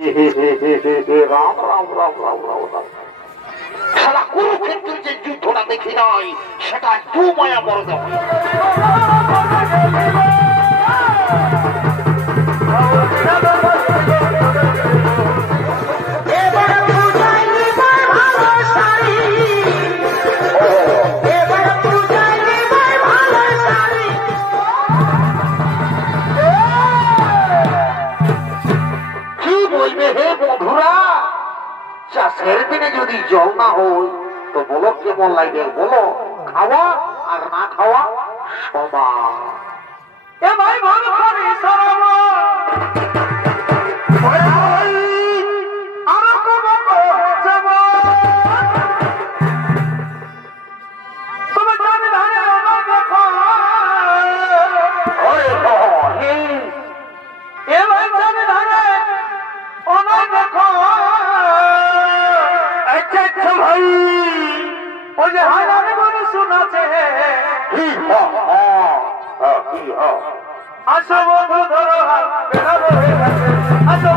রাম রাম রাম রাম রাম রাম। সারা কুরুক্ষেত্রের যে যুদ্ধটা দেখি নাই সেটা দু মায়া বড় দেওয়া। চাষের দিনে যদি জল না হয় তো বলো কেমন লাগবে? বলো, খাওয়া আর না খাওয়া সমান। আসো বন্ধু ধরো আসো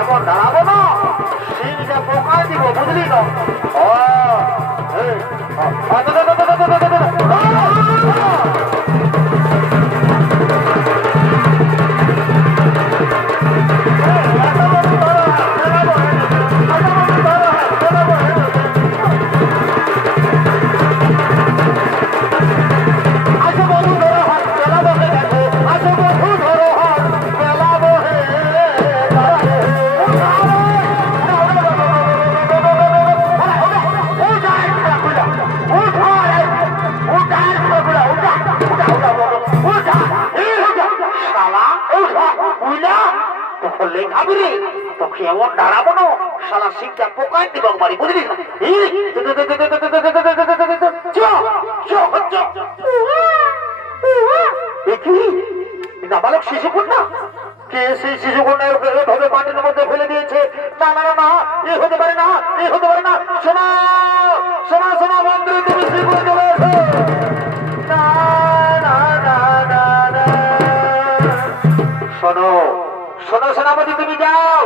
এমন দাঁড়াবো না, সিংটা পোকা দিব, বুঝলি না? এমন দাঁড়াবো না, শালা শিখটা পোকায় দিব বাড়ি, বুঝলি না? নাবালক শিশু কন্যা, কে সেই শিশু কন্যা এভাবে মাটির মধ্যে ফেলে দিয়েছে? না না না, এ হতে পারে না, এ হতে পারে না। শোনা শোনা শোনা মন্দিরে তুমি শিখে চলে এসো। না না না না না, শোনো শোনো সেনাপতি, তুমি যাও,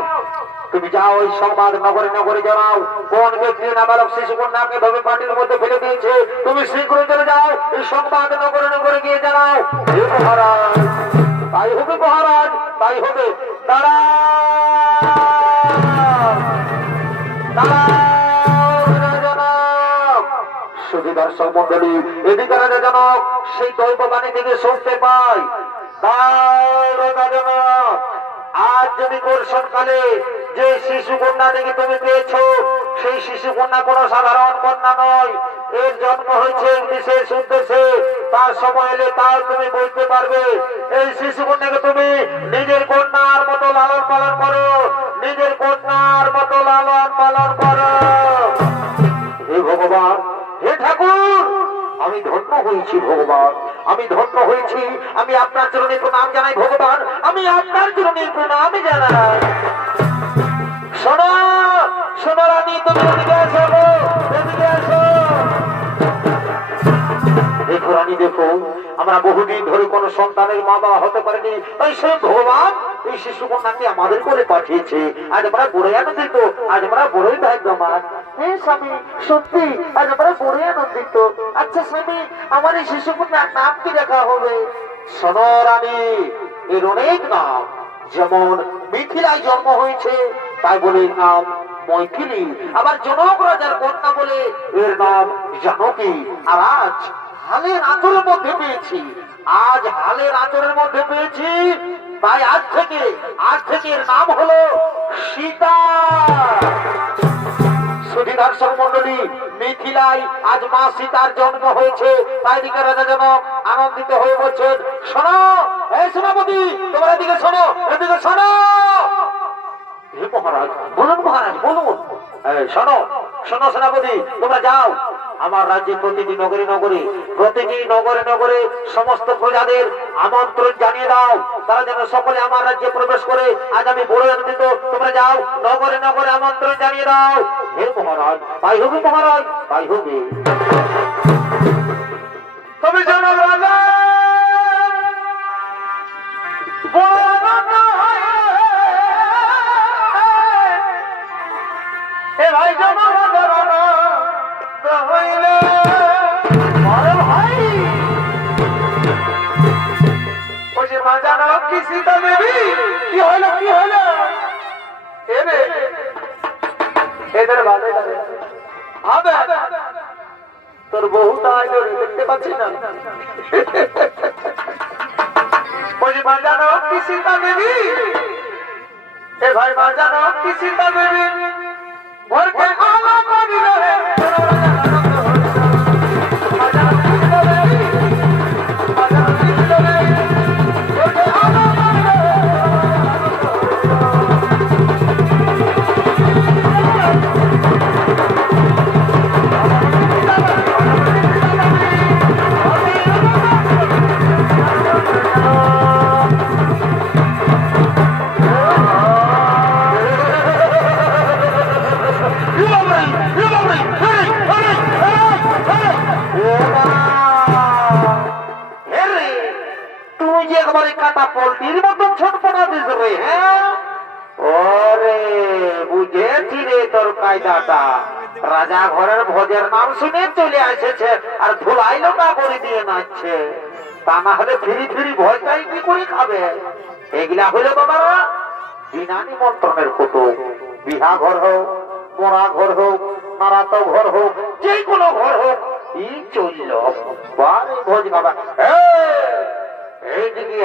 তুমি যাও, ওই সংবাদ নগরে নগরে জানাও কোন ব্যক্তি নাবালক শিশু কন্যাকে ভাবে মাটির মধ্যে ফেলে দিয়েছে। তুমি শীঘ্রই চলে যাও, এই সংবাদ নগরে নগরে গিয়ে জানাও। মহারাজ, তাই হবে মহারাজ, তাই হবে। দাঁড়া শুধু দর্শক মন্ডলী, এদিকে রাজাজনক সেই দৈববাণী থেকে শুনতে পাই। আজ যদি বর্ষণকালে যে শিশু কন্যা দেখে তুমি পেয়েছ, সেই শিশু কন্যা কোন সাধারণ কন্যা নয়, এর জন্ম হয়েছে বিশেষ উদ্দেশ্যে। তার সময় এলে তাও তুমি বুঝতে পারবে। এই শিশু কন্যাকে তুমি নিজের কন্যার মতো লালন পালন করো, নিজের কন্যার মতো লালন পালন করো। হে ভগবান, হে ঠাকুর, আমি ধন্য হয়েছি ভগবান, আমি ধন্য হয়েছি। আমি আপনার চরণে প্রণাম জানাই ভগবান, আমি আপনার চরণে প্রণাম জানাই। শোনো শোনো রানী, তুমি এদিকে আসো, এদিকে আসো। দেখো রানী, রানী দেখো, আমরা বহুদিন ধরে কোনো সন্তানের মা বাবা হতে পারিনি, তাই সেই ভগবান এই শিশু কন্যাকে আমাদের কোলে পাঠিয়েছে। আজ আমরা বড়ই আনন্দিত, আজ আমরা বড়ই ভাগ্যবান। হ্যাঁ স্বামী, সত্যি আজ আমরা বড়ই আনন্দিত। আচ্ছা স্বামী, আমার এই শিশু কন্যার নাম কি রাখা হবে? শোনো রানী, এর অনেক নাম। যেমন মিথিলায় জন্ম হয়েছে তাই বলে এর নাম মৈথিলী, আবার জনক রাজার কন্যা বলে এর নাম জানকী। আর আজ হালের আঁচলের মধ্যে পেয়েছি, আজ হালের আঁচলের মধ্যে পেয়েছি, তাই আজ থেকে এর নাম হলো সীতা। সুধী দর্শক মন্ডলী, মিথিলায় আজ মা সীতার জন্ম হয়েছে, তাই দিকে রাজা জনক আনন্দিত হয়ে বলছেন, শোনো এই সেনাপতি, তোমরা এদিকে শোনো, এদিকে শোনো। হে মহারাজ, বলুন মহারাজ বলুন। শোনো শোনো সেনাপতি, তোমরা যাও আমার রাজ্যে প্রতিটি নগরে নগরে সমস্ত প্রজাদের আমন্ত্রণ জানিয়ে দাও, তারা যেন সকলে আমার রাজ্যে প্রবেশ করে। আজ আমি বড় আনন্দিত, তোমরা যাও নগরে আমন্ত্রণ জানিয়ে দাও। হে মহারাজ, তাই হবে মহারাজ, তাই হবে। তবে জানো রাজা ভাই জানো কি সীতা দেবী, কি হলো এদের তোর বহুটা দেখতে পাচ্ছি না। জানো কি সীতা দেবী, এ ভাই জানো কি সীতা দেবী, ভরকে আলো করিল রে কাটা পোল্ট্রির মতন ছোটপনা দিস রে। হ্যাঁ ওরে বুঝেছি রে তোর কায়দাটা। রাজা ঘরের ভোজের নাম শুনে চলে এসেছে আর ধুলাই লোটা করে দিয়ে নাচছে, তা না হলে ফিরি ভোজটাই কি করে খাবে? এগুলা হলে বাবারা বিনা নিমন্ত্রণের কুটুম। বিহা ঘর হোক, মরা ঘর হোক, নারাত ঘর হোক, যে কোনো ঘর হোক, ই চলল বারে ভোজ খাবা। এইদিকে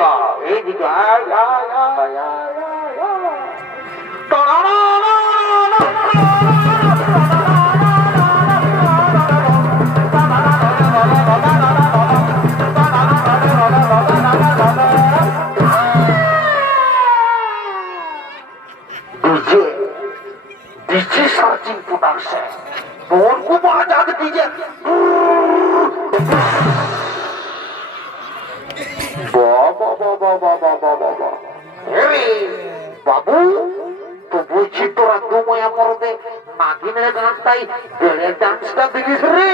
সার্চিং প্রোডাকশন বরকু বাজাতে দিছে। বাবু তো বলছি তোরা দুময়া মরদে নাগিনের গানটাই বেড়ের ডান্সটা দেখিস রে।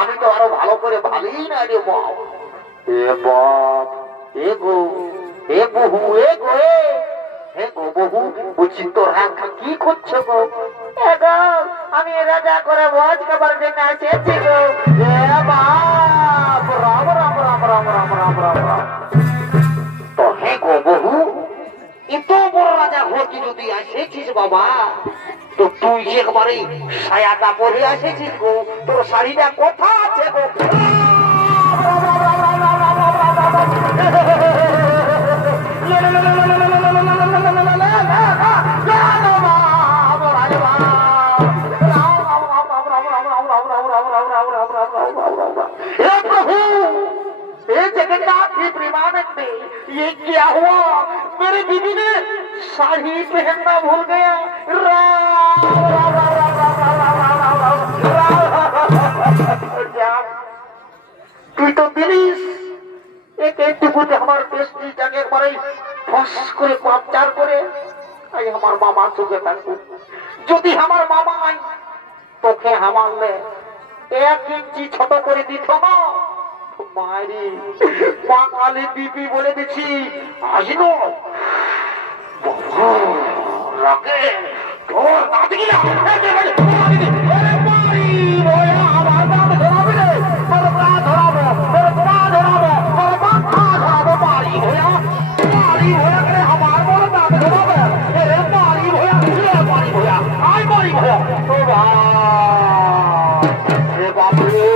আমি তো আরো ভালো করে ভালোই না রে বাপ। এ বহু বলছি তোর কি করছো গো? আমি রাজা করে ভোজ খাবার জন্য এসেছি গো। তো হে গো বহু, এত বড় রাজা ভোজ যদি এসেছিস বাবা, তো তুই যে একবারে সায়াটা পরে এসেছিস গো, তোর শাড়িটা কোথা আছে গো? ये क्या हुआ? मेरी बीवी ने साड़ी पहनना भूल गया। তুই তো দিলিস একটুকুতে আমার পেস্ট্রিটাকে একবারে ফস করে পাপচার করে আমার মামা চোখে থাকবো। যদি আমার মামা তোকে হামালে 1 ইঞ্চি ছোট করে দিত না মায়েরি মা কালী বিপি বলে দিচ্ছি আসিল রাখে তোর দাদি কিনা আমার দাম ধরাবে রে তোর পা ধরাবো তোর পা ধরাবো তোর মাথা ধরাবো মারি হইয়া করে আমার বড় দাম ধরাবে এরে মারি হইয়া আই মারি হইয়া ও ভাই হে বাপরে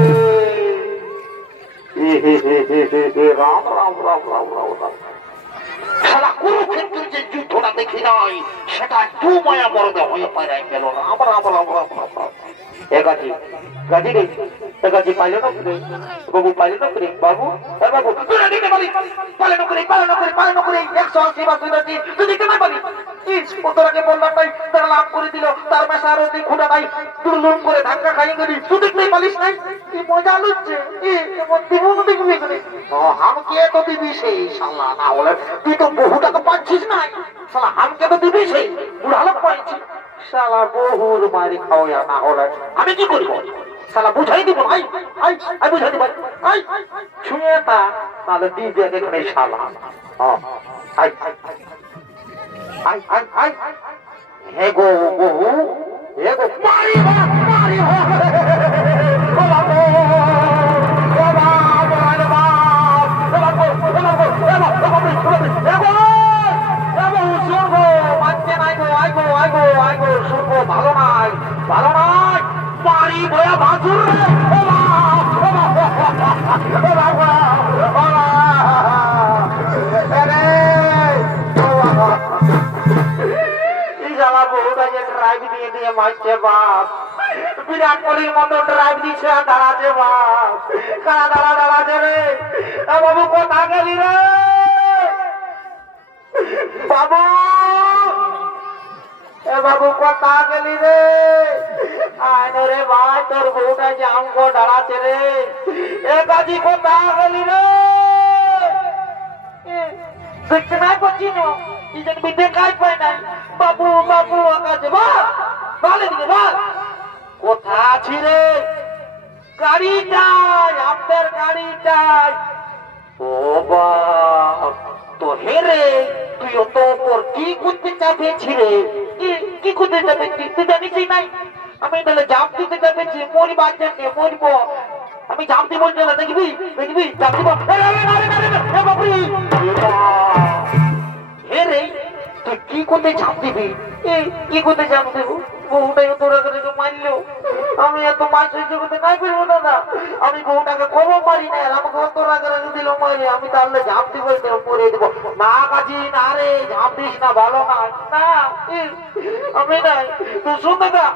রাম রাম রাম রাম রাম রাম সারা কুরুক্ষেত্রের যে যুদ্ধটা দেখি নাই সেটা দু মায়া মরদে হয়ে পায়রাই গেল রাম রাম রাম রাম রাম রাম এগাজি গাজি রে এগাজি পাইল না করে বাবু পাইল না করে বাবু এ বাবু তুই দিতে পারি পাইল না করে 180 বা 230 তুই দিতে না পারি ইস ওতরাকে বললাম তাই তারা লাভ করে দিল তার মেশা আর ওই খুঁটা নাই দুলুম করে ধাক্কা খাইয়ে গেলি তুই দেখতেই পালিস নাই কি মজা লুচ্ছে এমন দিবুম দেখবি করে ও হামকে তো দিবি সেই শালা না হলে তুই তো বহু টাকা পাচ্ছিস না শালা হামকে তো দিবি সেই বুড়া লোক পাইছি শালা বহুর মারি খাওয়া না হলে আমি কি করব শালা বুঝাই দিব আই বুঝাই দিব ছুঁয়ে তা তাহলে দিবে এখানে শালা হে গো বহু হে গো মারি ভালো নাই মারি ভয়া ভাজুর ড্রাইভ দিয়ে মারছে বাপ বিরাট কোহলির মতো ড্রাইভ দিচ্ছে দাঁড়াচ্ছে বাপ কারা দাঁড়াচ্ছে রে বাবু কোথা গেলি রে বাবু বাবু কোথা গেলি রে আয় রে ভাই তোর বউটা যে আমগো দাঁড়াচ্ছে রে এ কাজী কোথা গেলি রে দেখতে নাই পাচ্ছি না ইজন বিদে কাজ পায় না বাবু আকাশে ভালো দিকে বল কোথা আছি রে গাড়িটাই আপনার গাড়িটাই ও বাপ তো হেরে তুই অত ওপর কি করতে চাপেছি রে কি করতে চাপেছি তুই জানিস নাই আমি তাহলে জাপ দিতে চাপেছি মরি বাচ্চা নিয়ে মরিব আমি জাপ দিয়ে বলছি না দেখবি জাপ দিব হেরে তুই কি করতে ঝাঁপ দিবি কি করতে ঝাঁপ দেবো বউটাই তোরা করে মারলেও আমি এত মাছ সহ্য করতে নাই পারবো দাদা আমি বউটাকে কবো মারি না আমাকে তোরা করে দিল মারি আমি তাহলে ঝাঁপ দিব মরে দেবো না কাজী না রে ঝাঁপ দিস না ভালো না আমি নাই তুই শুন দাদা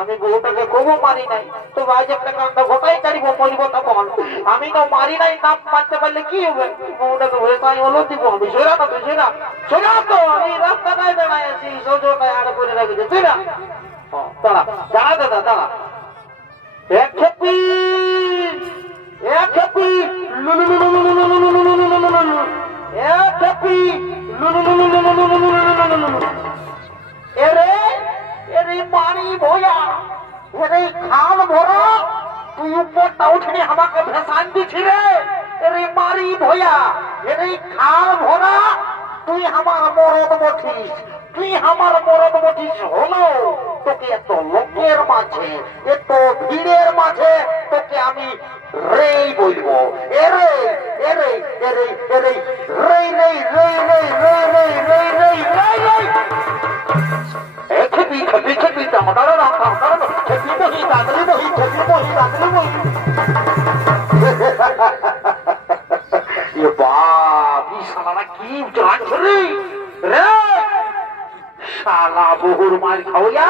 আমি বউটাকে কবো মারি নাই তো ভাই একটা কান্না ঘটাই চারিব মরিব তখন আমি তো মারি নাই না মারতে পারলে কি হবে বউটাকে ভরে তাই হলো দিব আমি সোজা না তুই সোজা তো এই রাস্তাটায় দাঁড়ায় আছি সোজোটায় আড়ে করে রাখেছি তুই না দাঁড়া দাদা এক খেপি এরে মারি ভয়া এরে খাল ভরা তুই উপরটা উঠে আমাকে ভেসান দিছি রে এরে মারি ভয়া এরে খাল ভরা তুই আমার মরদ বঠিস হলো তোকে এত লোকের মাঝে এত ভিড়ের মাঝে তোকে আমি রেই বলবো এরে এরে এরে এরে রেই রেই রেই রেই রেই রেই রেই রেই রেই রেই খেপি দাঁড়া খেপি বহি দাঁড়ালি বহি এ বাপ এই শালারা কি জানছে রে শালা বহুর মার খাওয়া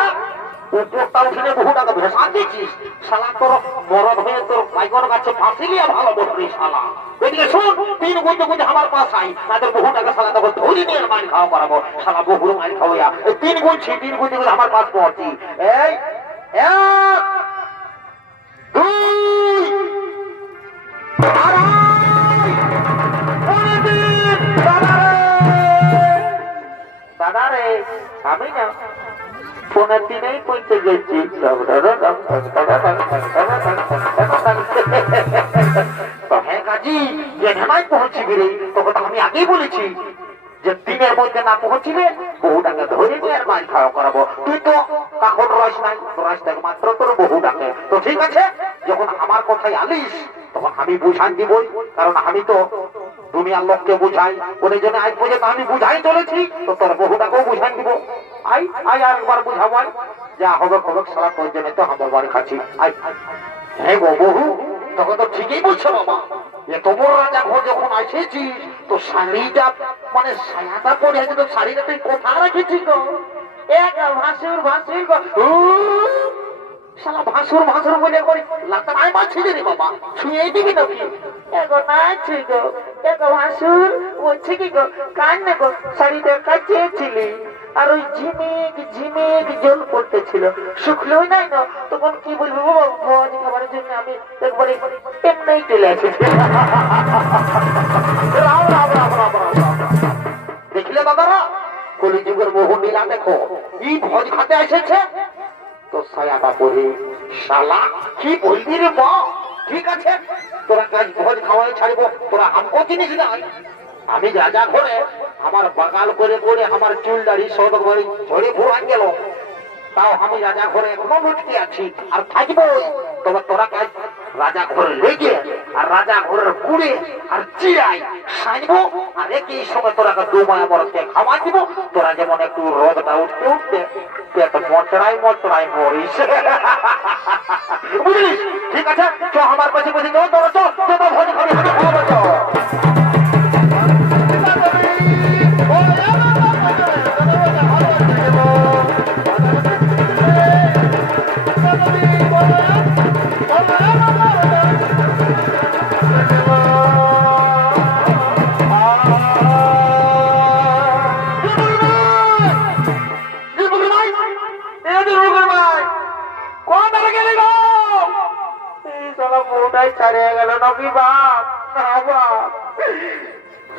উপরটা উঠে বহু টাকা ভেসান দিচ্ছিস শালা তোর মরদ হয়ে তোর পাইকর কাছে ফাঁসি লিয়া ভালো বলবি শালা এদিকে শোন 3 গুণ আমার পাশ আই তাদের বহু টাকা শালা তখন ধরি নিয়ে মার খাওয়া করাবো শালা বহুর মার খাওয়া 3 গুণ আমার পাশ পড়ছি এই 1 2 3 রে আমি না ফোনের দিনেই পৌঁছে গেছি। হ্যাঁ কাজী যে নেমায় পৌঁছিবি রে, তখন আমি আগেই বলেছি যে দিনের মধ্যে না পৌঁছিলে বহুটাকে ধরে নিয়ে আর মাছ খাওয়া করাবো। তুই তো কাকর রস নাই, রস দেখ মাত্র তোর বহু ডাকে। তো ঠিক আছে, যখন আমার কথাই আলিস তখন আমি বুঝাই দিবই, কারণ আমি তো দুনিয়ার লোককে বুঝাই। ওই জন্য আজ পর্যন্ত আমি বুঝাই চলেছি, তো তোর বহুটাকেও বুঝাই দিব। আই আই আর একবার বুঝাবো, যা হবে হবে সারা তোর জন্য তো আমার বাড়ি খাচ্ছি। আই হ্যাঁ গো বহু, তখন তো ঠিকই বলছো বাবা। এত বড় রাজা ঘর যখন আসেছিস তো শাড়িটা মানে সায়াটা পরে আছে, তো শাড়িটা তুই কোথা রেখেছিস গো? এক ভাসুর ভাসুর গো, শালা ভাসুর ভাসুর বলে করি লাতা আই মাছি রে বাবা, ছুঁয়েই দিবি নাকি? এগো নাইছি গো, এগো ভাসুর বলছি কি গো, কান না গো শাড়িটা কাচেছিলি আর ওই ঝিমিক ঝিমিক জল পড়তেছিল, শুকলোই নাই না, তখন কি বলবো বাবা, ভোজ খাবারের জন্য আমি একবারে এমনি চলে এসেছি। দেখলে দাদারা, কলিযুগের বহু লীলা দেখো, এই ভোজ খাতে এসেছে তো সায়াটা পরে। শালা কি বলবি রে মা? ঠিক আছে, তোরা কাজ ভোজ খাওয়াই ছাড়ব, তোরা আমকো চিনিস না? আমি রাজা ঘরে আমার বাগাল করে করে আমার চুল দাড়ি সব ঝরে ভোরান গেল, তাও আমি রাজা ঘরে এখনো লুটকে আছি আর থাকবোই। তবে তোরা কাজ রাজা ঘরে লেগে আর রাজা ঘরের গুড়ে আর চিড়াই সাজবো, আর একই সময় তোরা দুমায় মরকে খাওয়া দিব। তোরা যেমন একটু রোদটা উঠতে উঠতে পেট মচড়াই মচড়াই মরিস, বুঝলিস? ঠিক আছে, চ আমার পাশে পাশে যাও, তোরা চল ভোজ খাবি, খাওয়াবো তো।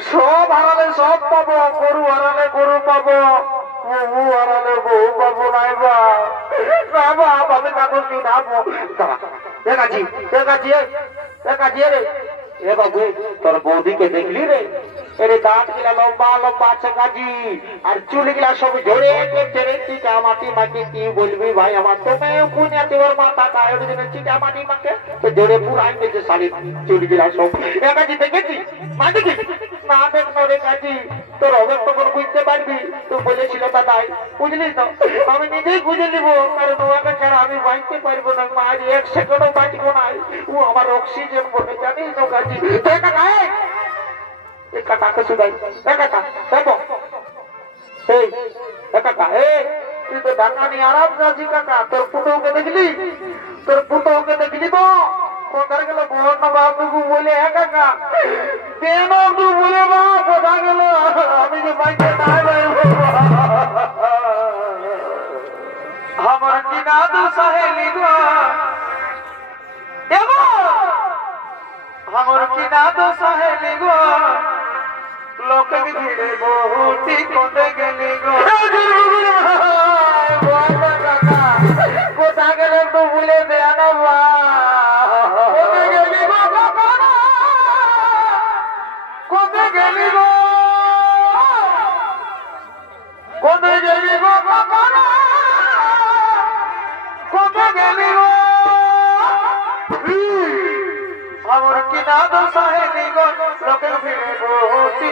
সব হারালে সব পাবো, গরু হারালে গরু পাবো, বহু হারালে বহু পাবো নাই বাপ, আমি কাকু কি ভাবো। এ বাবু, তোর বৌদিকে দেখলি রে? এরে দাঁত গিলা লম্বা লম্বা আছে কাজী, আর চুল গিলা সব ঝরে গেছে রে, চিটা মাটি মাকে কি বলবি ভাই আমার, তুমি কুনিয়াতে ওর মাথা কায়ের জন্য চিটা মাটি মাকে তো ঝরে পুরাই গেছে শাড়ি চুল গিলা সব। এ কাজী দেখেছি মা, দেখি না দেখো রে কাজী, তোর হবে তখন বুঝতে পারবি। তো বলেছিল দাদাই, বুঝলি তো, আমি নিজেই বুঝে নিবো, কারণ ওকে ছাড়া আমি বাঁচতে পারবো না মা, এক সেকেন্ডও বাঁচবো না, ও আমার অক্সিজেন বলে, জানিস না কাজী? কাকাকে শুধাই, কাকা তুই তো ঢাকা নিয়ে আরাম যাচ্ছি কাকা, তোর পুতৌকে দেখলি? তোর পুতৌকে দেখলি তো কোথায় গেল? বর্ণ বাবু বলে কাকা কেন বলে মা কোথা গেল? আমি যে বাইকে নাই আমার কি না তো সহেলি গো, আমার কি না তো সহেলি গো, লোকে ভিড়ে বহুটি কোথায় গেলি গো? কোথা গেলে তো বলে দেয়া না মা, কোথায় গেলি গো? কোথায় গেলি গো? কোথায় গেলি গো? কোথায় গেলি গো? আমার কি না দোষ হয়নি গো, লোকের ভিড়ে বহুটি